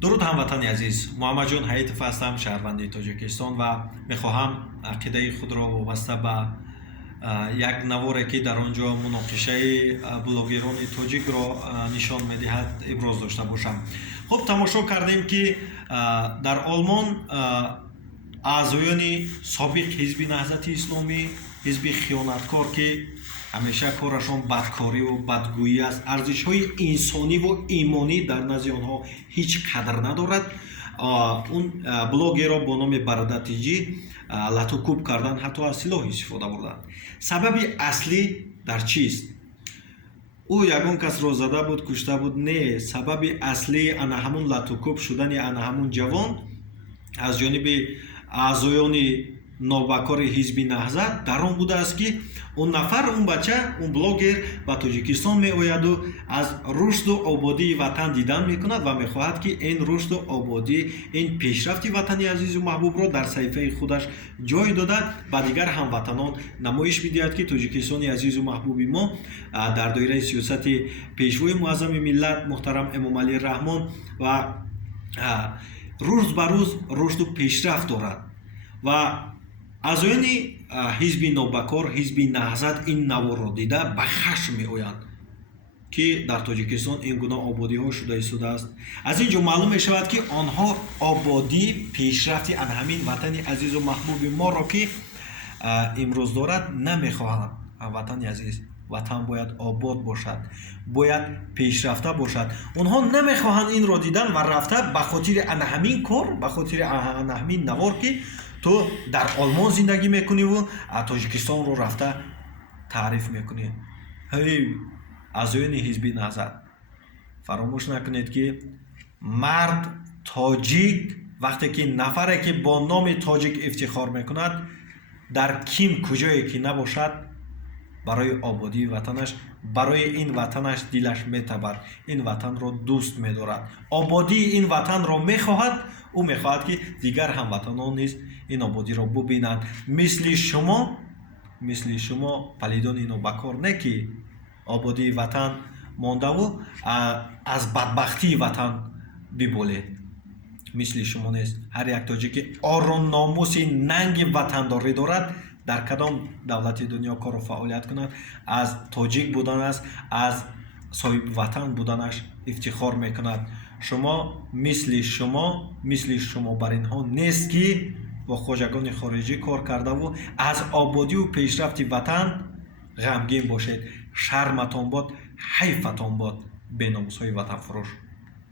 дуруд ҳамватани азиз, муҳаммадҷон ҳаитов ҳастам, шаҳрванди Тоҷикистон ва мехоҳам ақидаи худро вобаста ба як наворе ки дар он ҷо муноқишаи блогерони тоҷикро нишон медиҳад иброз дошта бошам. хуб, тамошо кардем ки дар Олмон аъзоёни собиқ ҳизби наҳзати исломӣ, ҳизби хиёнаткор ки ҳамеша корашон бадкориву бадгӯӣ аст, арзишҳои инсониву имонӣ дар назди онҳо ҳеҷ қадр надорад, он блогерро бо номи Барадатиҷӣ латукуб кардан, ҳатто аз силоҳ истифода бурданд. Сабаби аслӣ дар чист? ӯ ягон касро зада буд, кушта буд? Не, сабаби аслӣ ана ҳамун латукуб шудани ана ҳамун ҷавон аз ҷониби аъзоёни новбакори ҳизби наҳзат дар он будааст ки он нафар, он бача, он блогер ба Тоҷикистон меояду аз рушду ободии ватан дидан мекунад ва мехоҳад ки ин рушду ободӣ, ин пешрафти ватани азизу маҳбубро дар саҳифаи худаш ҷой дода ба дигар ҳамватанон намоиш медиҳад ки Тоҷикистони азизу маҳбуби мо дар доираи сиёсати пешвои муаззами миллат муҳтарам Эмомалӣ Раҳмон ва рӯз ба рӯз рушду пешрафт дорад ва аъзоёни ҳизби новбакор, ҳизби наҳзат ин наворро дида ба хашм меоянд ки дар Тоҷикистон ин гуна ободиҳо шуда истодааст. Аз ин ҷо маълум мешавад ки онҳо ободӣ, пешрафти ан ҳамин ватани азизу маҳбуби моро ки имрӯз дорад намехоҳанд. Ватани азиз, ватан бояд обод бошад, бояд пешрафта бошад. Онҳо намехоҳанд инро дидан ва рафта ба хотири ана ҳамин кор, ба хотири ана ҳамин навор ки ту дар Олмон зиндагӣ мекуниву Тоҷикистонро рафта таъриф мекунӣ. ҳей аъзоёни ҳизби наҳзат, фаромӯш накунед ки мард тоҷик вақте ки нафаре ки бо номи тоҷик ифтихор мекунад, дар ким куҷое ки набошад, барои ободии ватанаш, барои ин ватанаш дилаш метабад, ин ватанро дӯст медорад, ободии ин ватанро мехоҳад. ӯ мехоҳад ки дигар ҳамватанон низ ин ободиро бубинанд. мисли шумо палидони новбакор не ки ободии ватан мондаву аз бадбахтии ватан биболед. мисли шумо нест. ҳар як тоҷики ору номуси нанги ватандорӣ дорад. дар кадом давлати дунё кору фаъолият кунад, аз тоҷик будан аст, аз соҳиби ватан буданаш ифтихор мекунад. шумо мисли шумо бар инҳо нест ки бо хоҷагони хориҷӣ кор кардаву аз ободию пешрафти ватан ғамгин бошед. шарматон бод, ҳайфатон бод, беномусҳои ватанфурӯш.